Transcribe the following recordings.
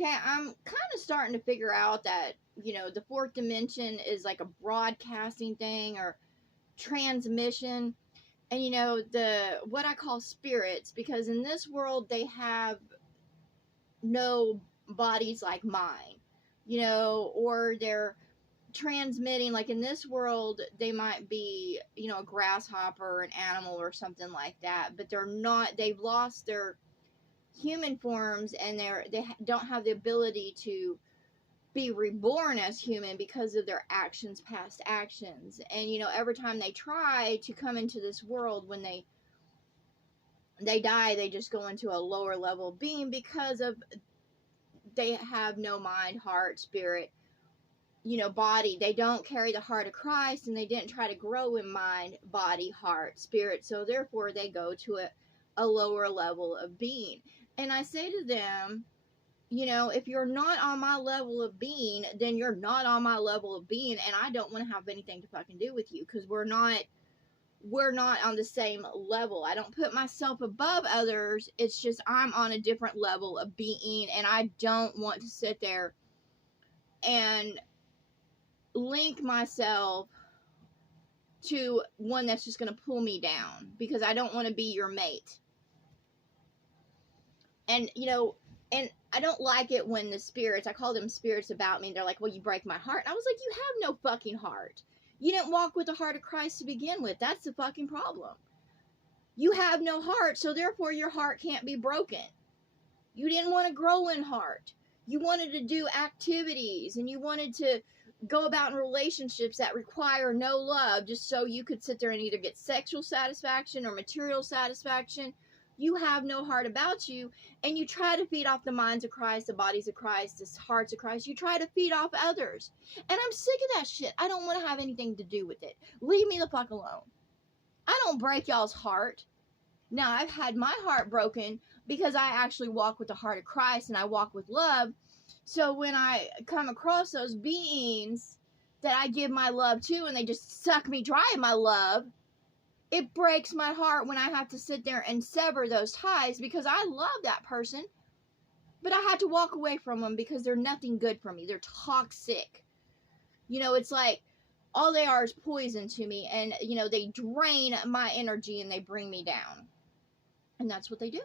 Okay, I'm kind of starting to figure out that, the fourth dimension is like a broadcasting thing or transmission. And, the what I call spirits, because in this world they have no bodies like mine, or they're transmitting, like in this world they might be, a grasshopper or an animal or something like that, but they're not, they've lost their human forms, and they don't have the ability to be reborn as human because of their past actions. And every time they try to come into this world, when they die, they just go into a lower level being, because of they have no mind, heart, spirit, body. They don't carry the heart of Christ, and they didn't try to grow in mind, body, heart, spirit. So therefore they go to a lower level of being. And I say to them, if you're not on my level of being, then you're not on my level of being, and I don't want to have anything to fucking do with you, because we're not on the same level. I don't put myself above others. It's just I'm on a different level of being, and I don't want to sit there and link myself to one that's just going to pull me down, because I don't want to be your mate. And and I don't like it when the spirits, I call them spirits about me, they're like, well, you break my heart. And I was like, you have no fucking heart. You didn't walk with the heart of Christ to begin with. That's the fucking problem. You have no heart, so therefore your heart can't be broken. You didn't want to grow in heart. You wanted to do activities, and you wanted to go about in relationships that require no love, just so you could sit there and either get sexual satisfaction or material satisfaction. You have no heart about you, and you try to feed off the minds of Christ, the bodies of Christ, the hearts of Christ. You try to feed off others. And I'm sick of that shit. I don't want to have anything to do with it. Leave me the fuck alone. I don't break y'all's heart. Now, I've had my heart broken because I actually walk with the heart of Christ, and I walk with love. So when I come across those beings that I give my love to, and they just suck me dry of my love, it breaks my heart when I have to sit there and sever those ties, because I love that person, but I had to walk away from them because they're nothing good for me. They're toxic. It's like all they are is poison to me, and they drain my energy and they bring me down. And that's what they do.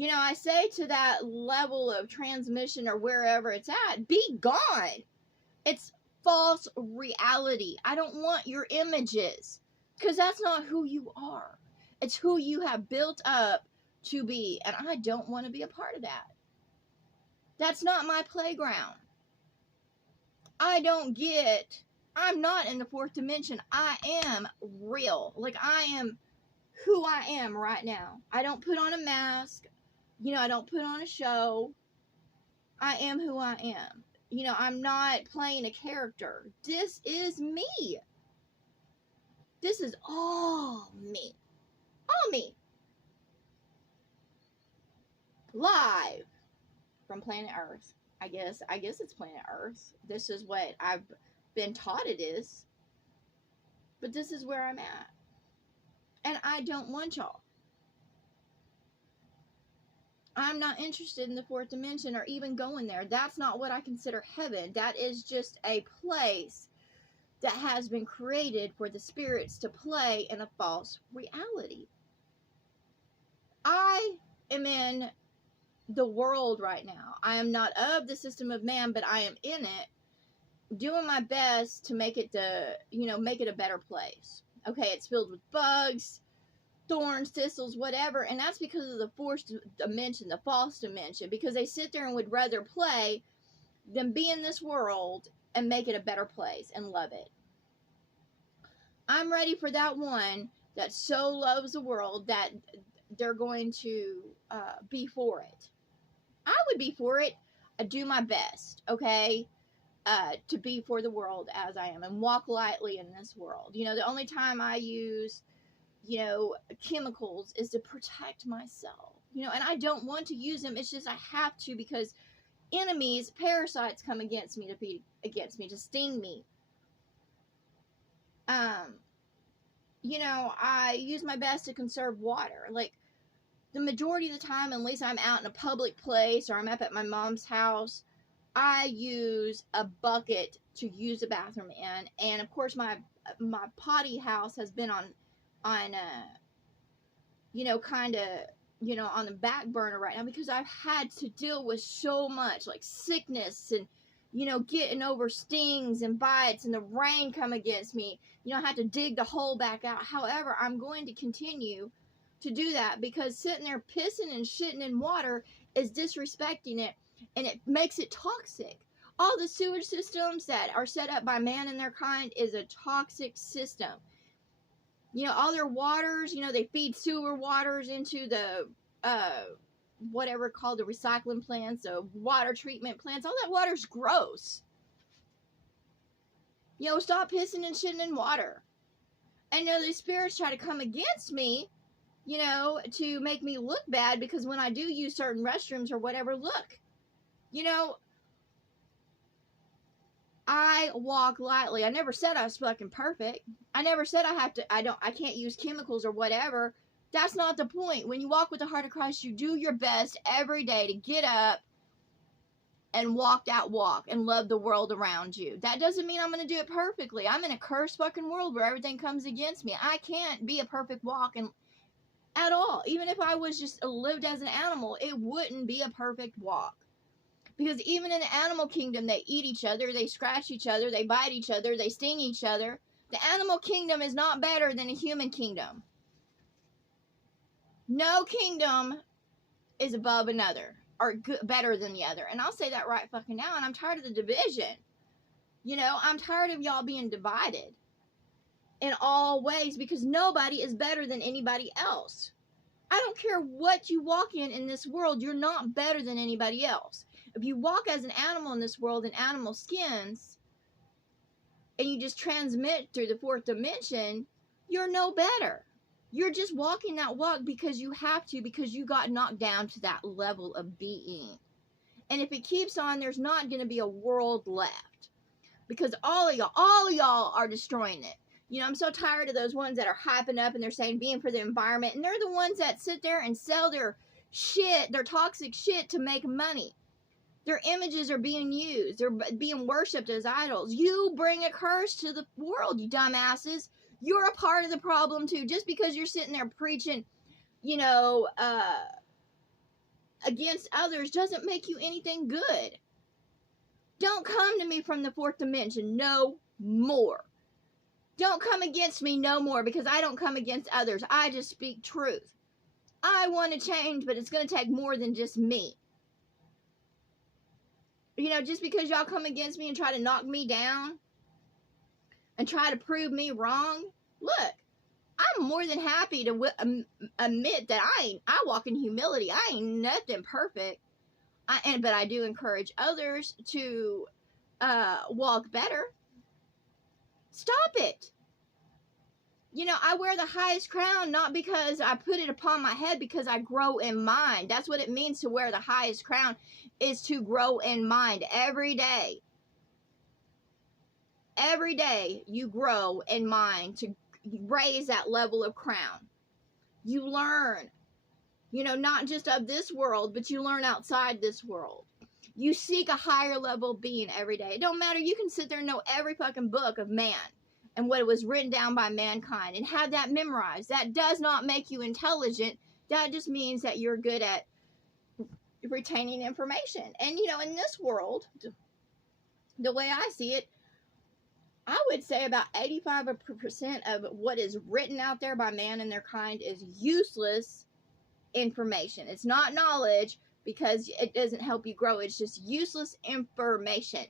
I say to that level of transmission or wherever it's at, be gone. It's false reality. I don't want your images, because that's not who you are. It's who you have built up to be, and I don't want to be a part of that. That's not my playground. I'm not in the fourth dimension. I am real. Like, I am who I am right now. I don't put on a mask. I don't put on a show. I am who I am. I'm not playing a character. This is me. This is all me. All me. Live from planet Earth. I guess it's planet Earth. This is what I've been taught it is. But this is where I'm at. And I don't want y'all. I'm not interested in the fourth dimension or even going there. That's not what I consider heaven. That is just a place that has been created for the spirits to play in a false reality. I am in the world right now. I am not of the system of man, but I am in it, doing my best to make it make it a better place. Okay, it's filled with bugs, thorns, thistles, whatever, and that's because of the fourth dimension, the false dimension, because they sit there and would rather play than be in this world and make it a better place and love it. I'm ready for that one that so loves the world that they're going to be for it. I would be for it. I do my best, okay, to be for the world as I am and walk lightly in this world. The only time I use chemicals is to protect myself, and I don't want to use them. It's just I have to, because enemies, parasites come against me, to feed against me, to sting me. I use my best to conserve water. Like, the majority of the time, unless I'm out in a public place or I'm up at my mom's house, I use a bucket to use the bathroom in. And of course, my potty house has been on kind of, on the back burner right now, because I've had to deal with so much, like, sickness and, getting over stings and bites, and the rain come against me. I have to dig the hole back out. However, I'm going to continue to do that, because sitting there pissing and shitting in water is disrespecting it, and it makes it toxic. All the sewage systems that are set up by man and their kind is a toxic system. All their waters, they feed sewer waters into the, whatever called the recycling plants, the water treatment plants. All that water's gross. Stop pissing and shitting in water. And these spirits try to come against me, to make me look bad, because when I do use certain restrooms or whatever, look, I walk lightly. I never said I was fucking perfect. I never said I can't use chemicals or whatever. That's not the point. When you walk with the heart of Christ, you do your best every day to get up and walk that walk and love the world around you. That doesn't mean I'm going to do it perfectly. I'm in a cursed fucking world where everything comes against me. I can't be a perfect walk at all. Even if I was just lived as an animal, it wouldn't be a perfect walk. Because even in the animal kingdom, they eat each other, they scratch each other, they bite each other, they sting each other. The animal kingdom is not better than a human kingdom. No kingdom is above another, or better than the other. And I'll say that right fucking now, and I'm tired of the division. I'm tired of y'all being divided in all ways, because nobody is better than anybody else. I don't care what you walk in this world, you're not better than anybody else. If you walk as an animal in this world in animal skins, and you just transmit through the fourth dimension, you're no better. You're just walking that walk because you have to, because you got knocked down to that level of being. And if it keeps on, there's not going to be a world left. Because all of y'all are destroying it. I'm so tired of those ones that are hyping up and they're saying being for the environment. And they're the ones that sit there and sell their shit, their toxic shit, to make money. Their images are being used. They're being worshipped as idols. You bring a curse to the world, you dumbasses. You're a part of the problem too. Just because you're sitting there preaching, against others doesn't make you anything good. Don't come to me from the fourth dimension no more. Don't come against me no more, because I don't come against others. I just speak truth. I want to change, but it's going to take more than just me. Just because y'all come against me and try to knock me down and try to prove me wrong, look, I'm more than happy to admit that I walk in humility. I ain't nothing perfect. But I do encourage others to walk better. Stop it. I wear the highest crown not because I put it upon my head, because I grow in mind. That's what it means to wear the highest crown, is to grow in mind every day. Every day you grow in mind to raise that level of crown. You learn, not just of this world, but you learn outside this world. You seek a higher level being every day. It don't matter. You can sit there and know every fucking book of man and what was written down by mankind and have that memorized. That does not make you intelligent. That just means that you're good at retaining information. And, in this world, the way I see it, I would say about 85% of what is written out there by man and their kind is useless information. It's not knowledge, because it doesn't help you grow. It's just useless information.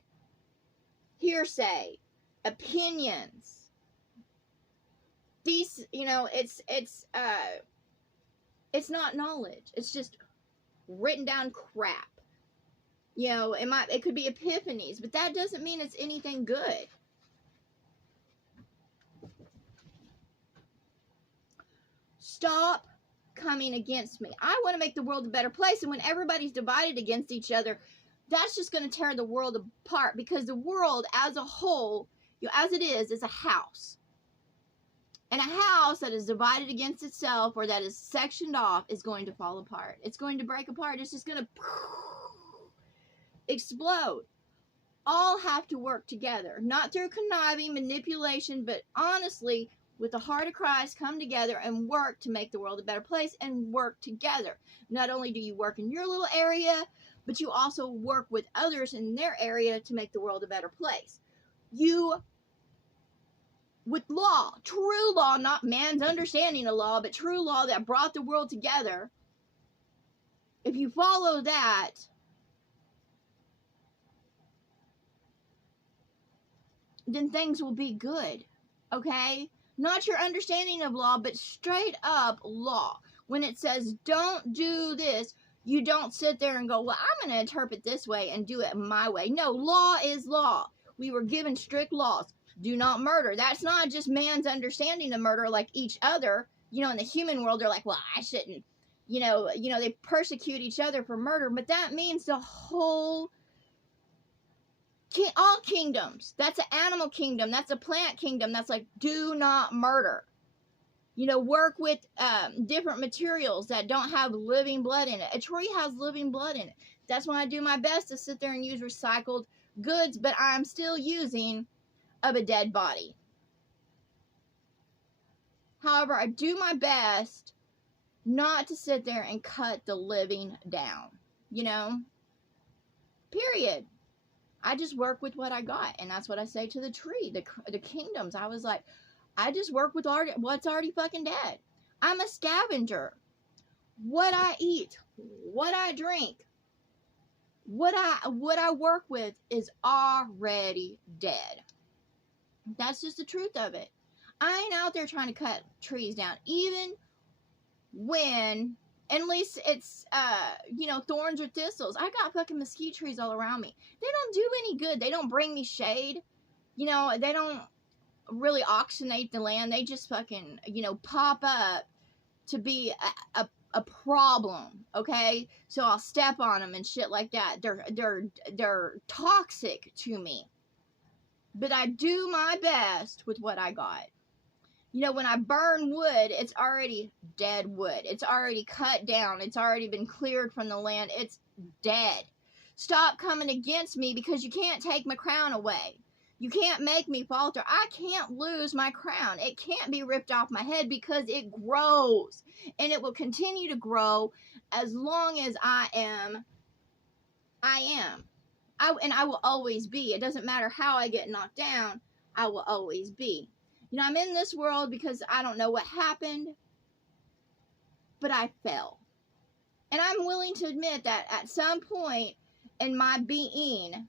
Hearsay, opinions. These, it's not knowledge. It's just written down crap. It could be epiphanies, but that doesn't mean it's anything good. Stop coming against me. I want to make the world a better place, and when everybody's divided against each other, that's just going to tear the world apart, because the world as a whole, as it is a house. And a house that is divided against itself or that is sectioned off is going to fall apart. It's going to break apart. It's just going to explode. All have to work together, not through conniving, manipulation, but honestly, with the heart of Christ, come together and work to make the world a better place and work together. Not only do you work in your little area, but you also work with others in their area to make the world a better place. With law, true law, not man's understanding of law, but true law that brought the world together, if you follow that, then things will be good, okay? Not your understanding of law, but straight up law. When it says don't do this, you don't sit there and go, well, I'm going to interpret this way and do it my way. No, law is law. We were given strict laws. Do not murder. That's not just man's understanding of murder like each other. You know, in the human world, they're like, well, I shouldn't. You know, they persecute each other for murder, but that means the whole all kingdoms. That's an animal kingdom. That's a plant kingdom. That's like, do not murder. You know, work with different materials that don't have living blood in it. A tree has living blood in it. That's why I do my best to sit there and use recycled goods, but I'm still using of a dead body. However, I do my best not to sit there and cut the living down. You know? Period. I just work with what I got, and that's what I say to the tree, the kingdoms. I was like, I just work with what's already fucking dead. I'm a scavenger. What I eat, what I drink, what I work with is already dead. That's just the truth of it. I ain't out there trying to cut trees down, even when, at least it's, thorns or thistles. I got fucking mesquite trees all around me. They don't do any good. They don't bring me shade. You know, they don't really auctionate the land. They just fucking, pop up to be a problem, okay? So I'll step on them and shit like that. They're toxic to me. But I do my best with what I got. You know, when I burn wood, it's already dead wood. It's already cut down. It's already been cleared from the land. It's dead. Stop coming against me because you can't take my crown away. You can't make me falter. I can't lose my crown. It can't be ripped off my head because it grows. And it will continue to grow as long as I am. And I will always be. It doesn't matter how I get knocked down. I will always be. You know, I'm in this world because I don't know what happened, but I fell. And I'm willing to admit that at some point in my being,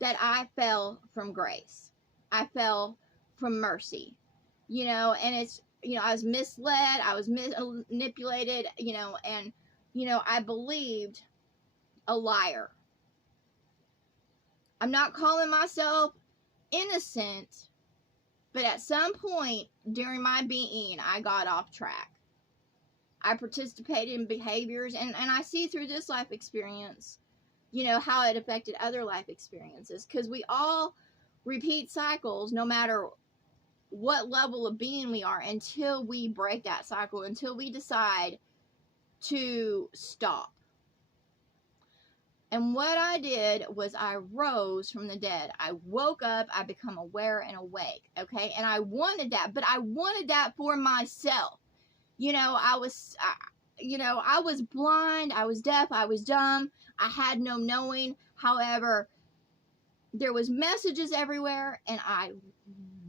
that I fell from grace. I fell from mercy. You know, and it's, I was misled. I was manipulated, and, I believed a liar. I'm not calling myself innocent, but at some point during my being, I got off track. I participated in behaviors, and I see through this life experience, how it affected other life experiences. Because we all repeat cycles no matter what level of being we are until we break that cycle, until we decide to stop. And what I did was I rose from the dead. I woke up, I become aware and awake, okay? And I wanted that, but I wanted that for myself. I was blind, I was deaf, I was dumb, I had no knowing. However, there was messages everywhere, and I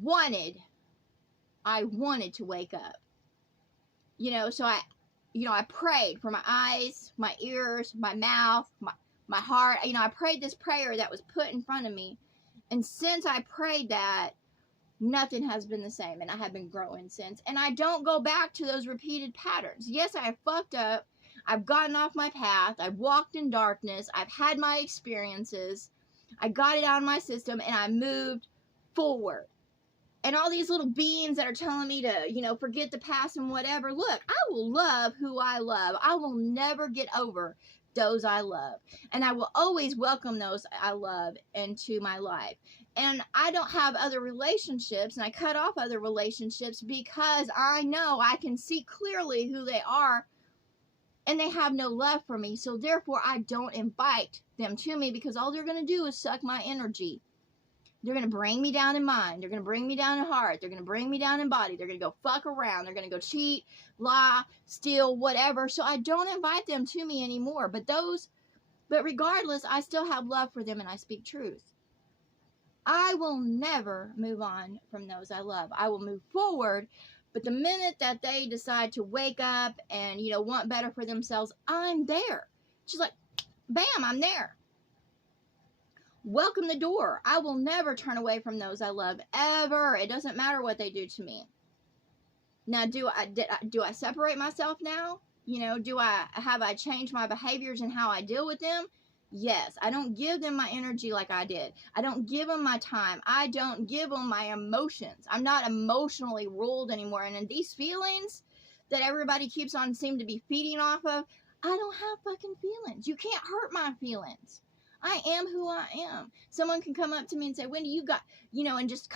wanted to wake up. So I prayed for my eyes, my ears, my mouth, my heart. I prayed this prayer that was put in front of me. And since I prayed that, nothing has been the same. And I have been growing since. And I don't go back to those repeated patterns. Yes, I have fucked up. I've gotten off my path. I've walked in darkness. I've had my experiences. I got it out of my system and I moved forward. And all these little beings that are telling me to, forget the past and whatever. Look, I will love who I love. I will never get over those I love. And I will always welcome those I love into my life. And I don't have other relationships, and I cut off other relationships because I know I can see clearly who they are, and they have no love for me. So therefore, I don't invite them to me, because all they're going to do is suck my energy. They're going to bring me down in mind. They're going to bring me down in heart. They're going to bring me down in body. They're going to go fuck around. They're going to go cheat, lie, steal, whatever. So I don't invite them to me anymore. But regardless, I still have love for them, and I speak truth. I will never move on from those I love. I will move forward. But the minute that they decide to wake up and, want better for themselves, I'm there. She's like, bam, I'm there. Welcome the door. I will never turn away from those I love, ever. It doesn't matter what they do to me. Now, do I separate myself now? Have I changed my behaviors and how I deal with them? Yes. I don't give them my energy like I did. I don't give them my time. I don't give them my emotions. I'm not emotionally ruled anymore. And in these feelings that everybody keeps on seem to be feeding off of, I don't have fucking feelings. You can't hurt my feelings. I am who I am. Someone can come up to me and say, Wendy, you got, and just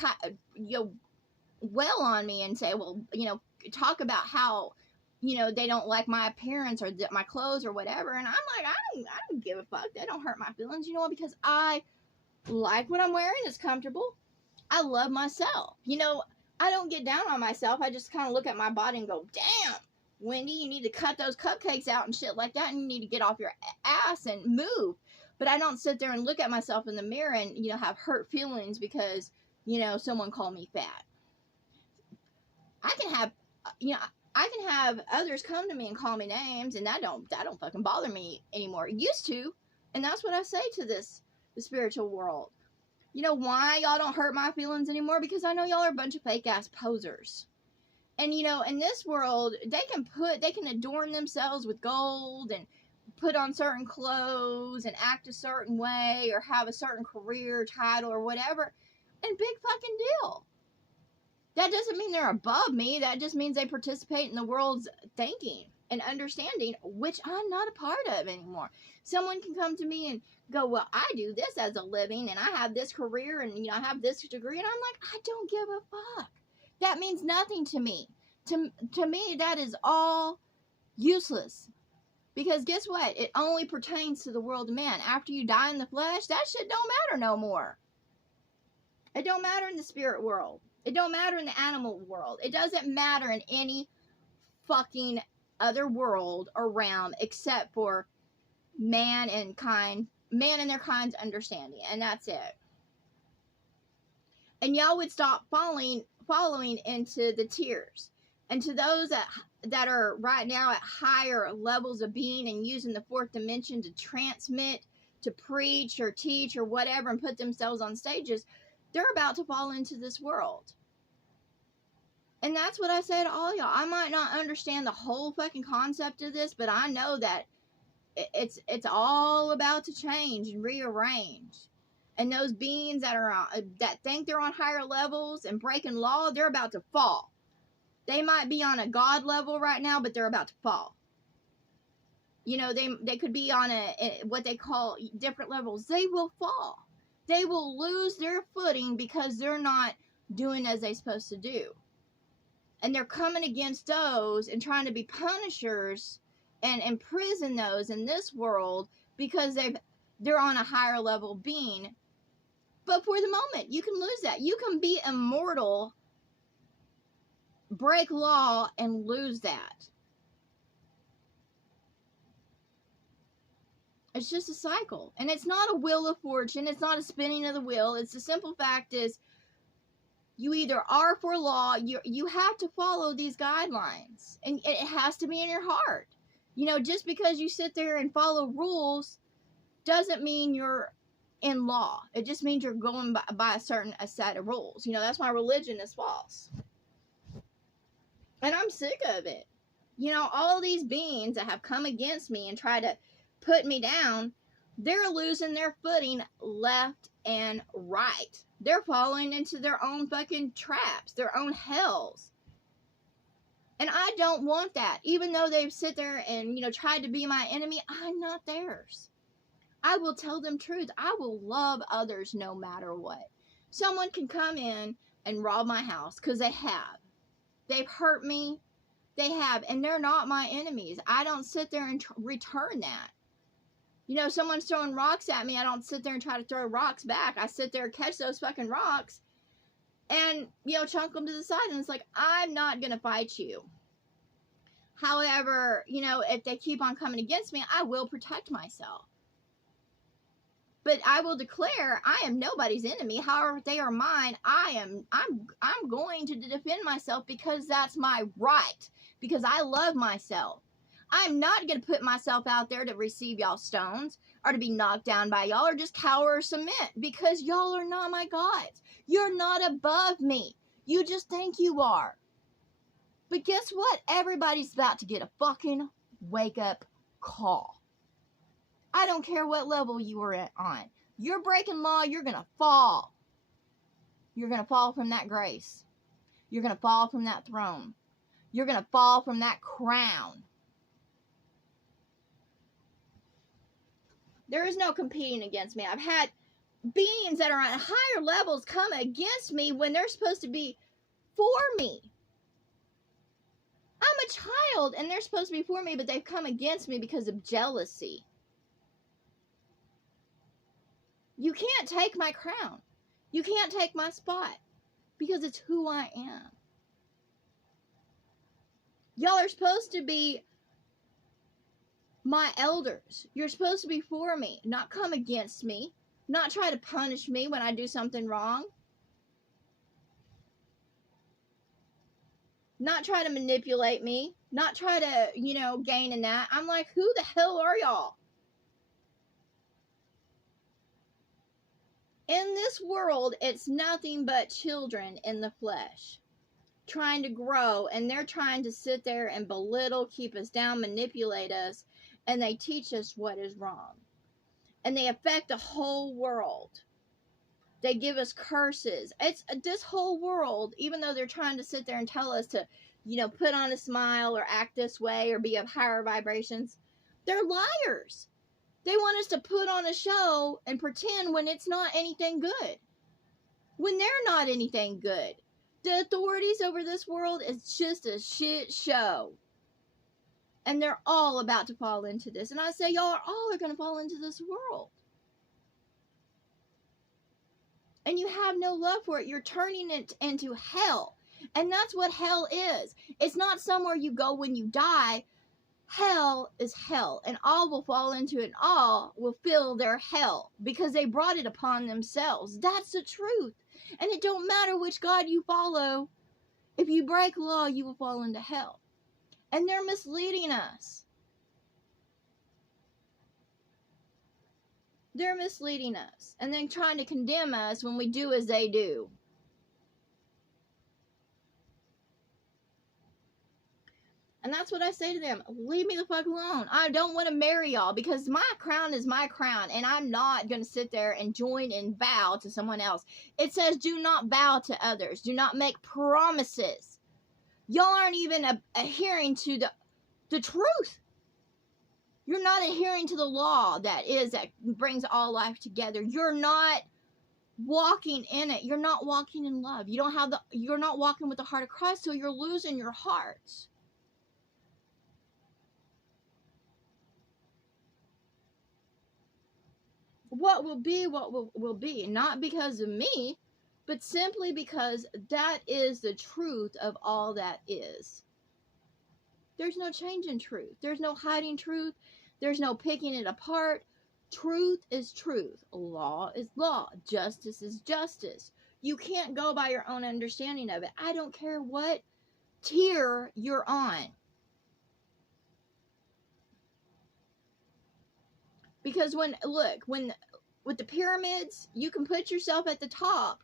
well on me and say, well, talk about how, they don't like my appearance or my clothes or whatever. And I'm like, I don't give a fuck. That don't hurt my feelings. You know what? Because I like what I'm wearing. It's comfortable. I love myself. I don't get down on myself. I just kind of look at my body and go, damn, Wendy, you need to cut those cupcakes out and shit like that. And you need to get off your ass and move. But I don't sit there and look at myself in the mirror and, have hurt feelings because, someone called me fat. I can have others come to me and call me names, and that don't fucking bother me anymore. It used to, and that's what I say to the spiritual world. You know why y'all don't hurt my feelings anymore? Because I know y'all are a bunch of fake ass posers. And in this world, they can adorn themselves with gold and put on certain clothes and act a certain way or have a certain career title or whatever, and big fucking deal. That doesn't mean they're above me. That just means they participate in the world's thinking and understanding, which I'm not a part of anymore. Someone can come to me and go, well, I do this as a living, and I have this career, and I have this degree, and I'm like, I don't give a fuck. That means nothing to me. To me, that is all useless. Because guess what? It only pertains to the world of man. After you die in the flesh, that shit don't matter no more. It don't matter in the spirit world. It don't matter in the animal world. It doesn't matter in any fucking other world or realm except for man and their kind's understanding. And that's it. And y'all would stop following into the tiers. And to those that are right now at higher levels of being and using the fourth dimension to transmit, to preach or teach or whatever and put themselves on stages, they're about to fall into this world. And that's what I say to all y'all. I might not understand the whole fucking concept of this, but I know that it's all about to change and rearrange. And those beings that think they're on higher levels and breaking law, they're about to fall. They might be on a God level right now, but they're about to fall. They could be on what they call different levels. They will fall. They will lose their footing because they're not doing as they're supposed to do. And they're coming against those and trying to be punishers and imprison those in this world because they're on a higher level being. But for the moment, you can lose that. You can be immortal, break law, and lose that. It's just a cycle. And it's not a wheel of fortune. It's not a spinning of the wheel. It's the simple fact is you either are for law, you have to follow these guidelines. And it has to be in your heart. Just because you sit there and follow rules doesn't mean you're in law. It just means you're going by a set of rules. That's why religion is false. And I'm sick of it. All these beings that have come against me and try to put me down, they're losing their footing left and right. They're falling into their own fucking traps, their own hells. And I don't want that. Even though they sit there and, tried to be my enemy, I'm not theirs. I will tell them truth. I will love others no matter what. someone can come in and rob my house, because they have. They've hurt me. They have. And they're not my enemies. I don't sit there and return that. You know, someone's throwing rocks at me. I don't sit there and try to throw rocks back. I sit there and catch those fucking rocks and, you know, chunk them to the side. And it's like, I'm not going to fight you. However, you know, if they keep on coming against me, I will protect myself. But I will declare I am nobody's enemy. However, they are mine. I'm going to defend myself, because that's my right. Because I love myself. I'm not going to put myself out there to receive y'all stones, or to be knocked down by y'all, or just cower or submit, because y'all are not my gods. You're not above me. You just think you are. But guess what? Everybody's about to get a fucking wake-up call. I don't care what level you are on. You're breaking law, you're going to fall. You're going to fall from that grace. You're going to fall from that throne. You're going to fall from that crown. There is no competing against me. I've had beings that are on higher levels come against me when they're supposed to be for me. I'm a child and they're supposed to be for me, but they've come against me because of jealousy. You can't take my crown. You can't take my spot, because it's who I am. Y'all are supposed to be my elders. You're supposed to be for me, not come against me, not try to punish me when I do something wrong, not try to manipulate me, not try to, you know, gain in that. I'm like, who the hell are y'all? In this world, it's nothing but children in the flesh trying to grow, and they're trying to sit there and belittle, keep us down, manipulate us, and they teach us what is wrong. And they affect the whole world. They give us curses. It's this whole world, even though they're trying to sit there and tell us to, you know, put on a smile or act this way or be of higher vibrations, they're liars. They want us to put on a show and pretend when it's not anything good. When they're not anything good. The authorities over this world is just a shit show. And they're all about to fall into this. And I say, y'all are all going to fall into this world. And you have no love for it. You're turning it into hell. And that's what hell is. It's not somewhere you go when you die. Hell is hell, and all will fall into it, and all will feel their hell because they brought it upon themselves. That's the truth. And it don't matter which God you follow. If you break law, you will fall into hell. And they're misleading us. They're misleading us, and then trying to condemn us when we do as they do. And that's what I say to them. Leave me the fuck alone. I don't want to marry y'all, because my crown is my crown. And I'm not going to sit there and join and vow to someone else. It says do not vow to others. Do not make promises. Y'all aren't even adhering to the truth. You're not adhering to the law that brings all life together. You're not walking in it. You're not walking in love. You're not walking with the heart of Christ, so you're losing your hearts. What will be, will be. Not because of me, but simply because that is the truth of all that is. There's no change in truth. There's no hiding truth. There's no picking it apart. Truth is truth. Law is law. Justice is justice. You can't go by your own understanding of it. I don't care what tier you're on. Because with the pyramids, you can put yourself at the top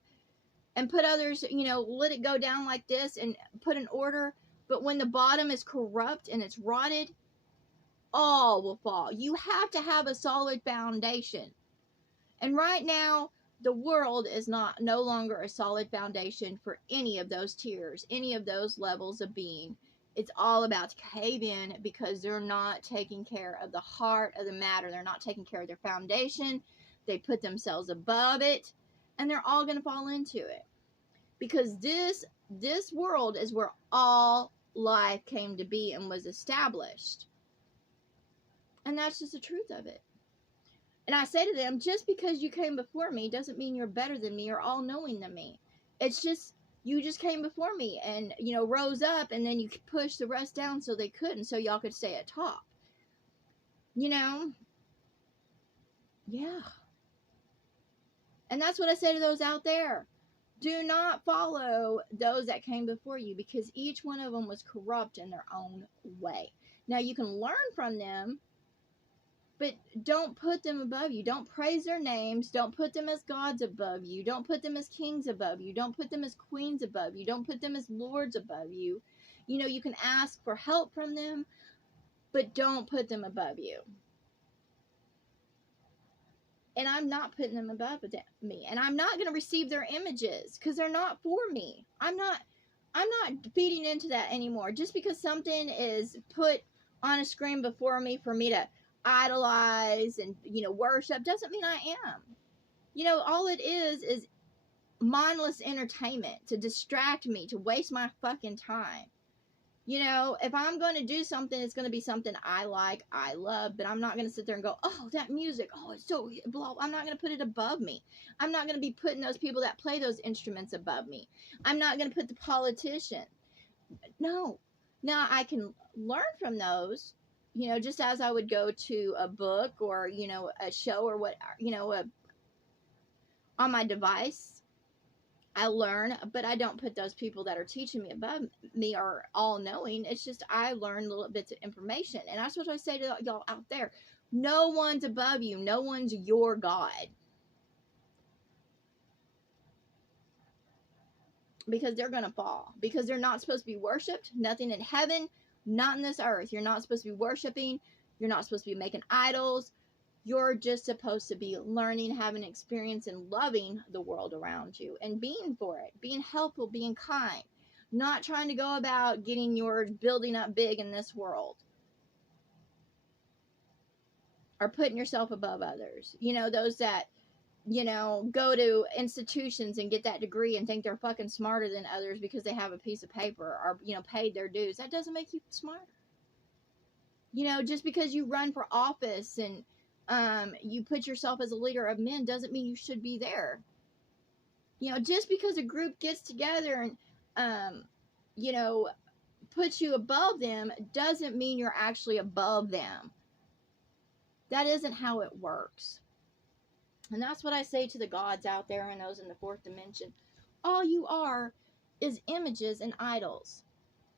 and put others, let it go down like this and put an order. But when the bottom is corrupt and it's rotted, all will fall. You have to have a solid foundation. And right now, the world is no longer a solid foundation for any of those tiers, any of those levels of being. It's all about to cave in because they're not taking care of the heart of the matter. They're not taking care of their foundation. They put themselves above it. And they're all going to fall into it. Because this world is where all life came to be and was established. And that's just the truth of it. And I say to them, just because you came before me doesn't mean you're better than me or all-knowing than me. It's just, you just came before me and, you know, rose up, and then you pushed the rest down so they couldn't, so y'all could stay at top. You know? Yeah. And that's what I say to those out there. Do not follow those that came before you, because each one of them was corrupt in their own way. Now, you can learn from them, but don't put them above you. Don't praise their names. Don't put them as gods above you. Don't put them as kings above you. Don't put them as queens above you. Don't put them as lords above you. You know, you can ask for help from them, but don't put them above you. And I'm not putting them above me. And I'm not going to receive their images, because they're not for me. I'm not feeding into that anymore. Just because something is put on a screen before me for me to idolize and, you know, worship, doesn't mean I am. You know, all it is mindless entertainment to distract me, to waste my fucking time. You know, if I'm going to do something, it's going to be something I like, I love, but I'm not going to sit there and go, oh, that music, oh, it's so blah. I'm not going to put it above me. I'm not going to be putting those people that play those instruments above me. I'm not going to put the politician. No. Now, I can learn from those, you know, just as I would go to a book or, you know, a show or what, you know, on my device. I learn, but I don't put those people that are teaching me above me or all knowing. It's just I learn little bits of information. And that's what I say to y'all out there. No one's above you. No one's your God. Because they're going to fall. Because they're not supposed to be worshipped. Nothing in heaven, not in this earth. You're not supposed to be worshiping. You're not supposed to be making idols. You're just supposed to be learning, having experience, and loving the world around you and being for it, being helpful, being kind, not trying to go about getting yours building up big in this world or putting yourself above others. You know, those that, you know, go to institutions and get that degree and think they're fucking smarter than others because they have a piece of paper or, you know, paid their dues. That doesn't make you smarter. You know, just because you run for office and you put yourself as a leader of men doesn't mean you should be there. You know, just because a group gets together and, you know, puts you above them doesn't mean you're actually above them. That isn't how it works. And that's what I say to the gods out there and those in the fourth dimension. All you are is images and idols.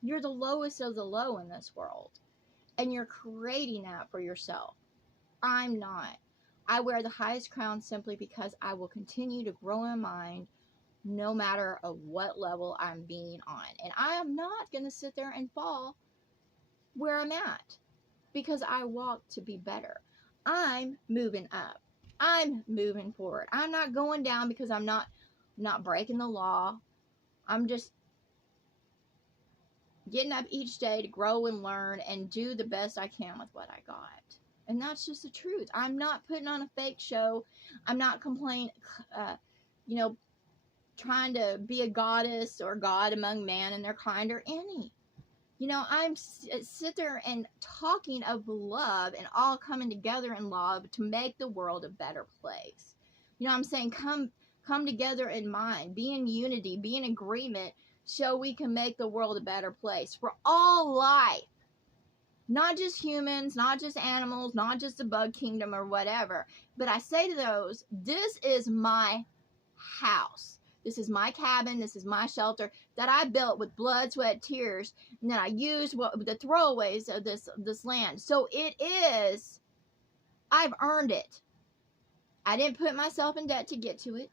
You're the lowest of the low in this world. And you're creating that for yourself. I'm not. I wear the highest crown simply because I will continue to grow in mind no matter of what level I'm being on. And I am not going to sit there and fall where I'm at because I walk to be better. I'm moving up. I'm moving forward. I'm not going down because I'm not breaking the law. I'm just getting up each day to grow and learn and do the best I can with what I got. And that's just the truth. I'm not putting on a fake show. I'm not complaining, you know, trying to be a goddess or god among men and their kind or any. You know, I'm sit there and talking of love and all coming together in love to make the world a better place. You know, I'm saying come together in mind, be in unity, be in agreement, so we can make the world a better place for all life. Not just humans, not just animals, not just the bug kingdom or whatever. But I say to those, this is my house. This is my cabin. This is my shelter that I built with blood, sweat, tears. And then I used the throwaways of this land. So it is, I've earned it. I didn't put myself in debt to get to it.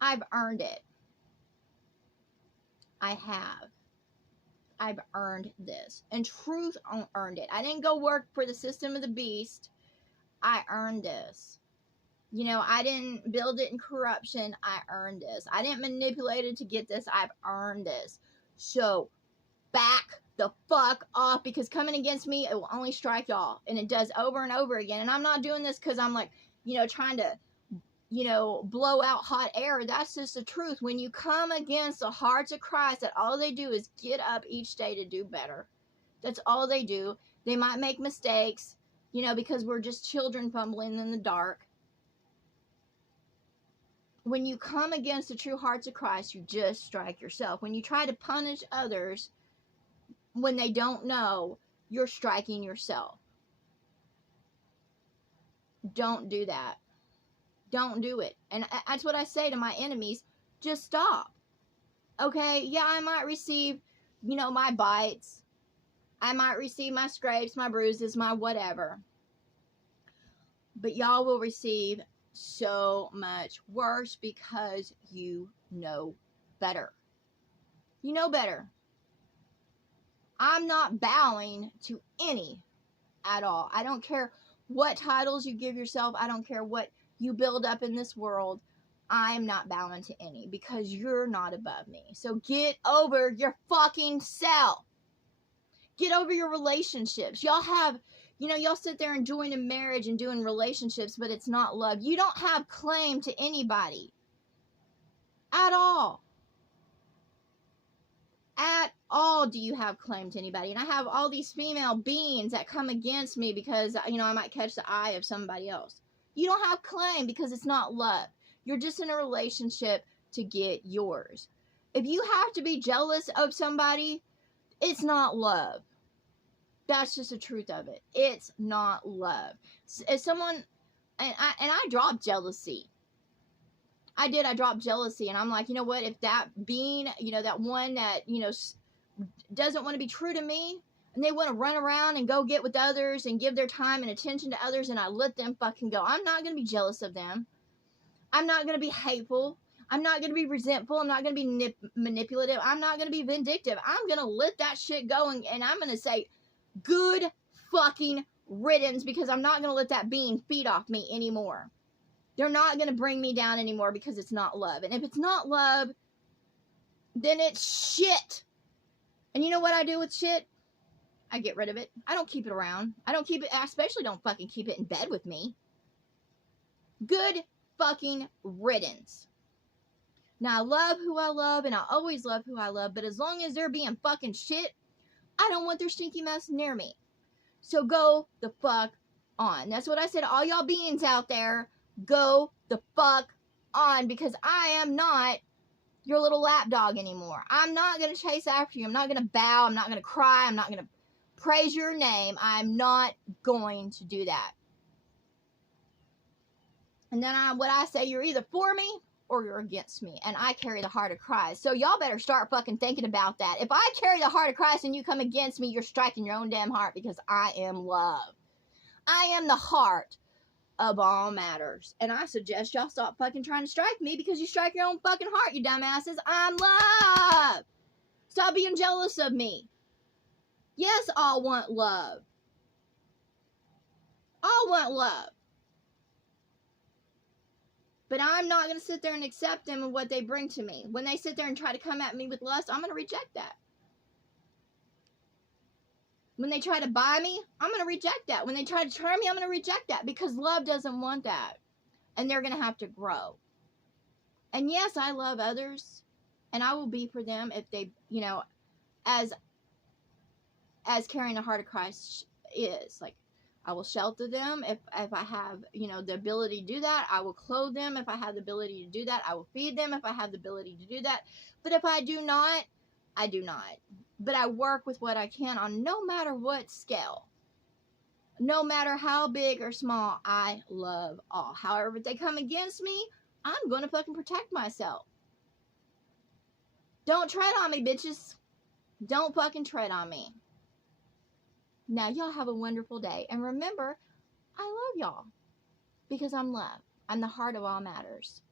I've earned it. I have. I've earned this. And truth earned it. I didn't go work for the system of the beast. I earned this. You know, I didn't build it in corruption. I earned this. I didn't manipulate it to get this. I've earned this. So, back the fuck off, because coming against me, it will only strike y'all. And it does over and over again. And I'm not doing this because I'm like, you know, trying to blow out hot air. That's just the truth. When you come against the hearts of Christ, that all they do is get up each day to do better. That's all they do. They might make mistakes, because we're just children fumbling in the dark. When you come against the true hearts of Christ, you just strike yourself. When you try to punish others when they don't know, you're striking yourself. Don't do that. Don't do it. And that's what I say to my enemies. Just stop. Okay? Yeah, I might receive, my bites. I might receive my scrapes, my bruises, my whatever. But y'all will receive so much worse because you know better. You know better. I'm not bowing to any at all. I don't care what titles you give yourself. I don't care what you build up in this world. I'm not bowing to any because you're not above me. So get over your fucking self. Get over your relationships. Y'all have, y'all sit there enjoying a marriage and doing relationships, but it's not love. You don't have claim to anybody. At all. At all do you have claim to anybody. And I have all these female beings that come against me because, I might catch the eye of somebody else. You don't have claim because it's not love. You're just in a relationship to get yours. If you have to be jealous of somebody, it's not love. That's just the truth of it. It's not love. If someone, and I dropped jealousy. I did. I dropped jealousy, and I'm like, you know what? If that being, that one that, doesn't want to be true to me, and they want to run around and go get with others and give their time and attention to others, and I let them fucking go, I'm not going to be jealous of them. I'm not going to be hateful. I'm not going to be resentful. I'm not going to be manipulative. I'm not going to be vindictive. I'm going to let that shit go, and I'm going to say, good fucking riddance, because I'm not going to let that being feed off me anymore. They're not going to bring me down anymore because it's not love. And if it's not love, then it's shit. And you know what I do with shit? I get rid of it. I don't keep it around. I especially don't fucking keep it in bed with me. Good fucking riddance. Now, I love who I love, and I always love who I love, but as long as they're being fucking shit, I don't want their stinky mess near me. So go the fuck on. That's what I said to all y'all beings out there. Go the fuck on, because I am not your little lapdog anymore. I'm not going to chase after you. I'm not going to bow. I'm not going to cry. I'm not going to praise your name. I'm not going to do that. And then what I say, you're either for me or you're against me. And I carry the heart of Christ. So y'all better start fucking thinking about that. If I carry the heart of Christ and you come against me, you're striking your own damn heart, because I am love. I am the heart of all matters. And I suggest y'all stop fucking trying to strike me, because you strike your own fucking heart, you dumbasses. I'm love. Stop being jealous of me. Yes, all want love. All want love. But I'm not going to sit there and accept them and what they bring to me. When they sit there and try to come at me with lust, I'm going to reject that. When they try to buy me, I'm going to reject that. When they try to charm me, I'm going to reject that, because love doesn't want that. And they're going to have to grow. And yes, I love others, and I will be for them if they, as carrying the heart of Christ is. Like, I will shelter them if I have, the ability to do that. I will clothe them if I have the ability to do that. I will feed them if I have the ability to do that. But if I do not, I do not. But I work with what I can on no matter what scale. No matter how big or small, I love all. However, if they come against me, I'm going to fucking protect myself. Don't tread on me, bitches. Don't fucking tread on me. Now, y'all have a wonderful day. And remember, I love y'all. Because I'm love. I'm the heart of all matters.